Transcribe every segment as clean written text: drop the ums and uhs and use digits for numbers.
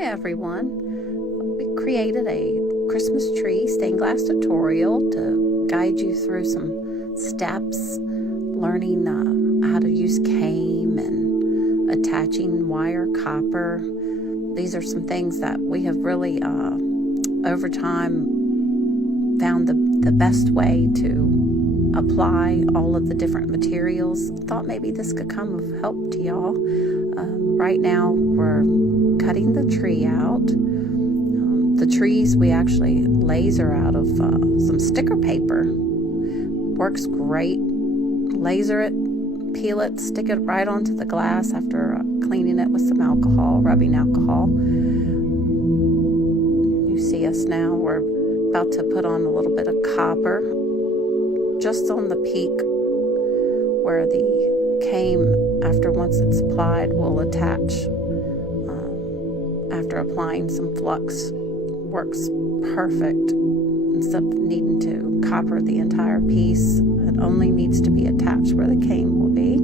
Hi everyone. We created a Christmas tree stained glass tutorial to guide you through some steps, learning how to use cane and attaching wire copper. These are some things that we have really over time found the best way to apply all of the different materials. Thought maybe this could come of help to y'all. Right now we're cutting the tree out. The trees we actually laser out of some sticker paper. Works great. Laser it, peel it, stick it right onto the glass after cleaning it with some alcohol, rubbing alcohol. You see us now, we're about to put on a little bit of copper just on the peak where the cane, after once it's applied, will attach. After applying some flux, works perfect. Instead of needing to copper the entire piece, it only needs to be attached where the cane will be.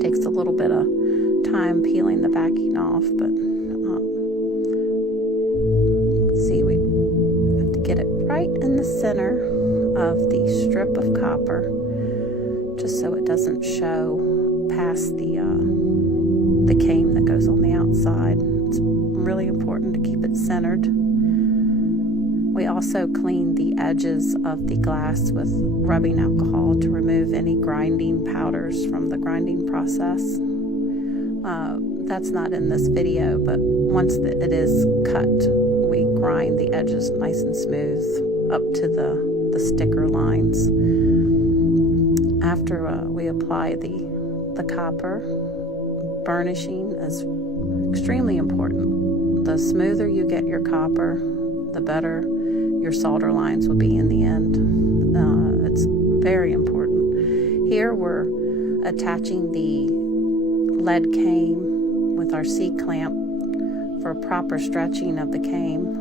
Takes a little bit of time peeling the backing off, but see, we have to get it right in the center of the strip of copper, just so it doesn't show past the cane that goes on the outside. It's really important to keep it centered. We also clean the edges of the glass with rubbing alcohol to remove any grinding powders from the grinding process. That's not in this video, but once it is cut, we grind the edges nice and smooth up to the sticker lines. After we apply the copper, burnishing is extremely important. The smoother you get your copper, the better your solder lines will be in the end. It's very important. Here we're attaching the lead cane with our C-clamp for proper stretching of the cane,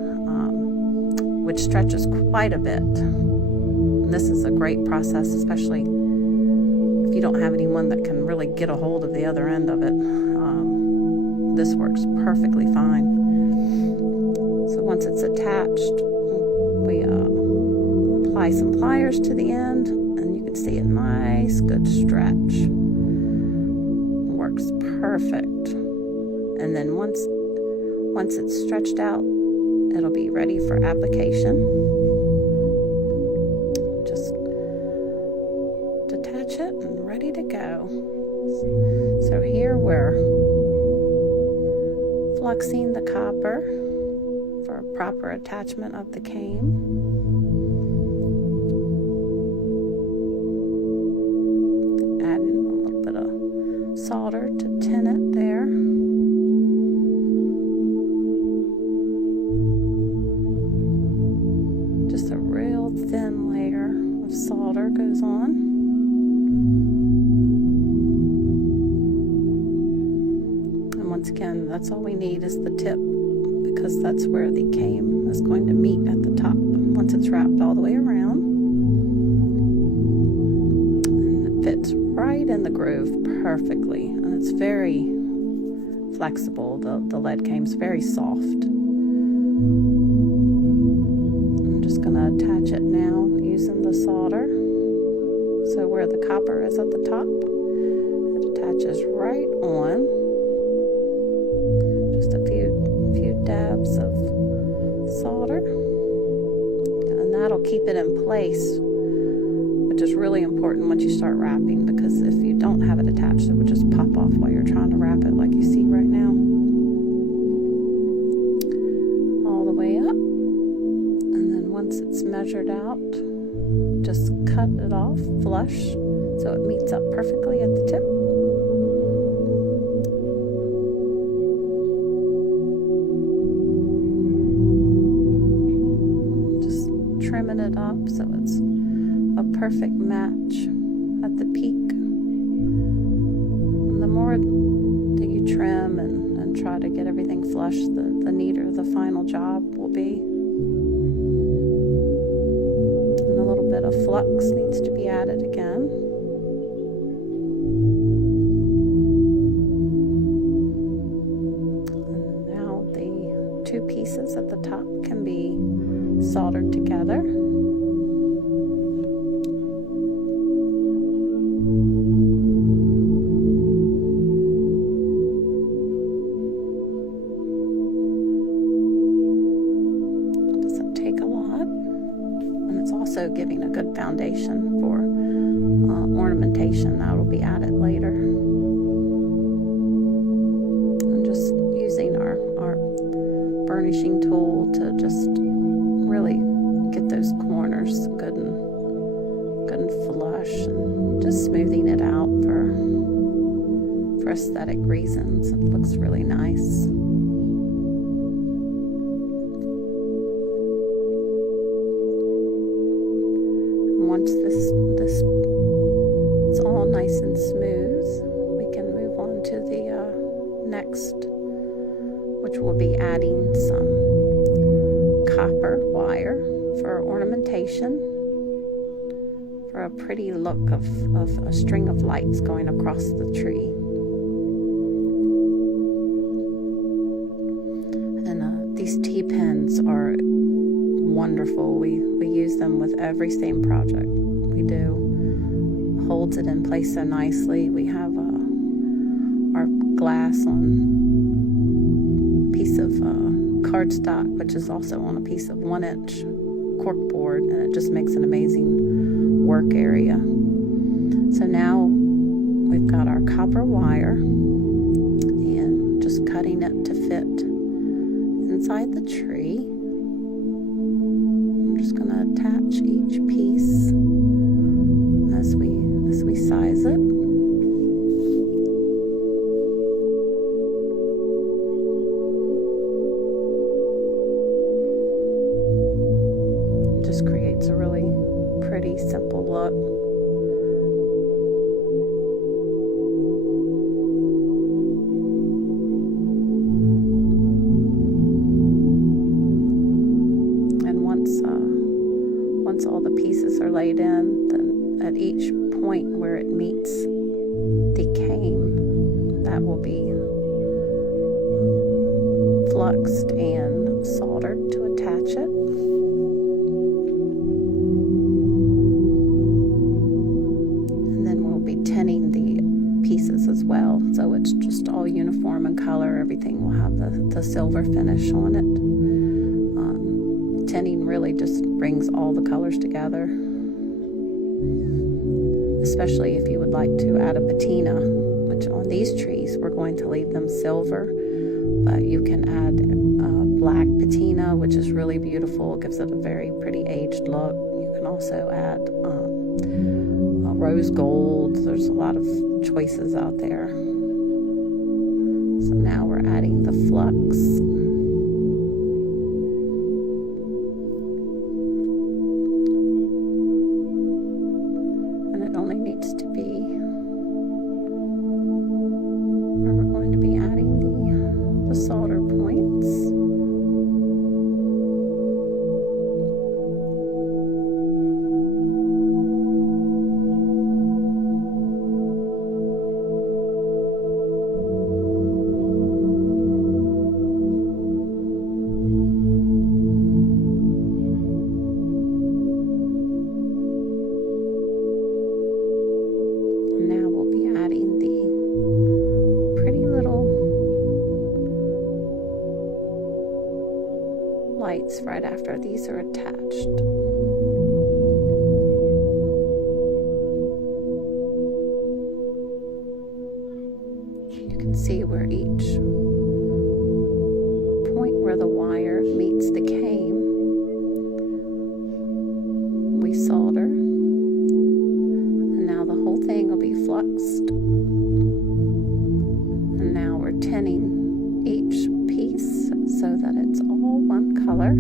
which stretches quite a bit. And this is a great process, especially if you don't have anyone that can really get a hold of the other end of it. This works perfectly fine. So once it's attached, we apply some pliers to the end, and you can see a nice, good stretch. Works perfect. And then once it's stretched out, it'll be ready for application. Just detach it and ready to go. So here we're fluxing the copper for a proper attachment of the cane. Adding a little bit of solder to tin it there. Just a real thin layer of solder goes on. Once again, that's all we need is the tip, because that's where the cane is going to meet at the top once it's wrapped all the way around. And it fits right in the groove perfectly, and it's very flexible. The lead cane's very soft. I'm just going to attach it now using the solder. So where the copper is at the top, it attaches right on. Just a few dabs of solder, and that'll keep it in place, which is really important once you start wrapping, because if you don't have it attached, it would just pop off while you're trying to wrap it, like you see right now. All the way up, and then once it's measured out, just cut it off flush so it meets up perfectly at the tip. Trimming it up so it's a perfect match at the peak. And the more that you trim and try to get everything flush, the neater the final job will be. And a little bit of flux needs to be added again. two pieces at the top can be soldered together. Doesn't take a lot, and it's also giving a good foundation for ornamentation that will be added later. I'm just using our burnishing tool to just really get those corners good and flush, and just smoothing it out for aesthetic reasons. It looks really nice. And once this it's all nice and smooth, we can move on to the next, which will be adding some copper wire for ornamentation, for a pretty look of a string of lights going across the tree. And these T-pins are wonderful. We use them with every same project we do. Holds it in place so nicely. We have our glass on a piece of cardstock, which is also on a piece of 1-inch cork board, and it just makes an amazing work area. So now we've got our copper wire, and just cutting it to fit inside the tree. I'm just going to attach each piece as we size it. It just creates a really pretty, simple look. And once all the pieces are laid in, then at each point where it meets the cane, that will be fluxed and soldered to attach it. And then we'll be tinning the pieces as well, so it's just all uniform in color. Everything will have the silver finish on it. Tinning really just brings all the colors together, especially if you would like to add a patina, which on these trees we're going to leave them silver, but you can add black patina, which is really beautiful. It gives it a very pretty aged look. You can also add rose gold. There's a lot of choices out there. So now we're adding the flux. Solder points. And now we'll be adding the pretty little lights right after these are attached. You can see where each point where the wire meets the cane, we solder, and now the whole thing will be fluxed. And now we're tinning each piece so that it's all one color,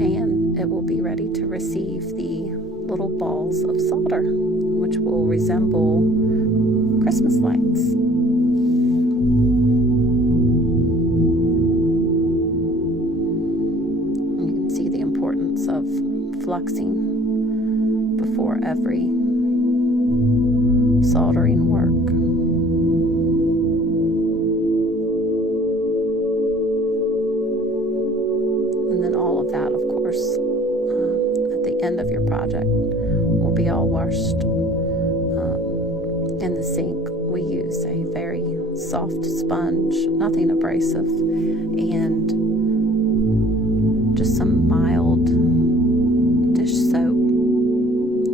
and it will be ready to receive the little balls of solder, which will resemble Christmas lights. And you can see the importance of fluxing before every soldering work. end of your project will be all washed in the sink. We use a very soft sponge, nothing abrasive, and just some mild dish soap,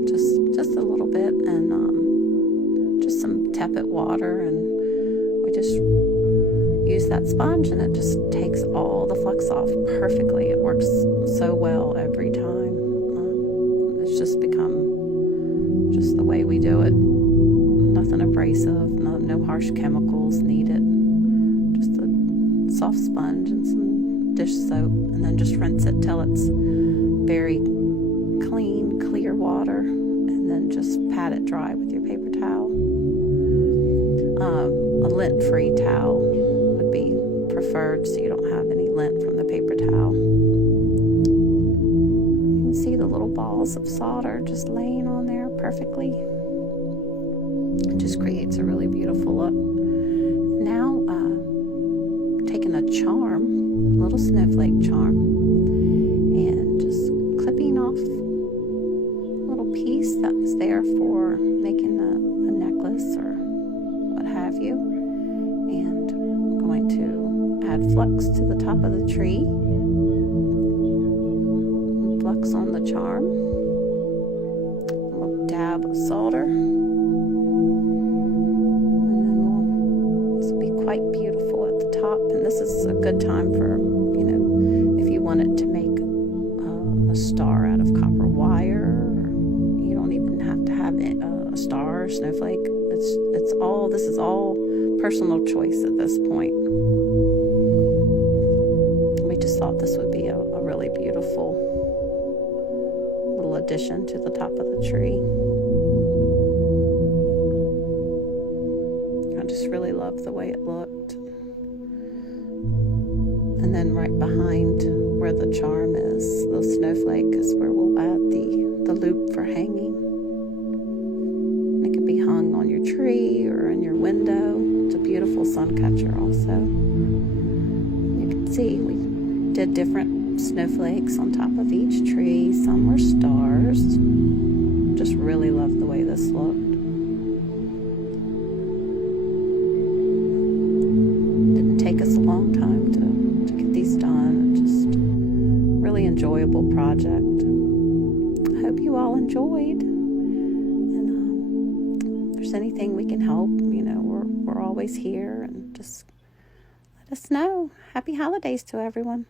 just a little bit, and just some tepid water, and we just use that sponge, and it just takes all the flux off perfectly. It works so well every time. It's just become just the way we do it. Nothing abrasive, no harsh chemicals needed. Just a soft sponge and some dish soap, and then just rinse it till it's very clean, clear water, and then just pat it dry with your paper towel. A lint-free towel would be preferred, so you don't have any lint from the paper towel. You can see the little balls of solder just laying on there perfectly. It just creates a really beautiful look. Now, taking a charm, a little snowflake charm, and just clipping off a little piece that was there for making a necklace or what have you, and I'm going to add flux to the top of the tree, flux on the charm, a little dab of solder. Quite beautiful at the top, and this is a good time for, if you wanted to make a star out of copper wire. You don't even have to have a star or snowflake. This is all personal choice at this point. We just thought this would be a really beautiful little addition to the top of the tree. I just really love the way it looked. And then right behind where the charm is, the snowflake, is where we'll add the loop for hanging. And it can be hung on your tree or in your window. It's a beautiful suncatcher also. You can see we did different snowflakes on top of each tree. Some were stars. Just really love the way this looked. Take us a long time to get these done. Just really enjoyable project. I hope you all enjoyed. And if there's anything we can help, we're always here, and just let us know. Happy holidays to everyone.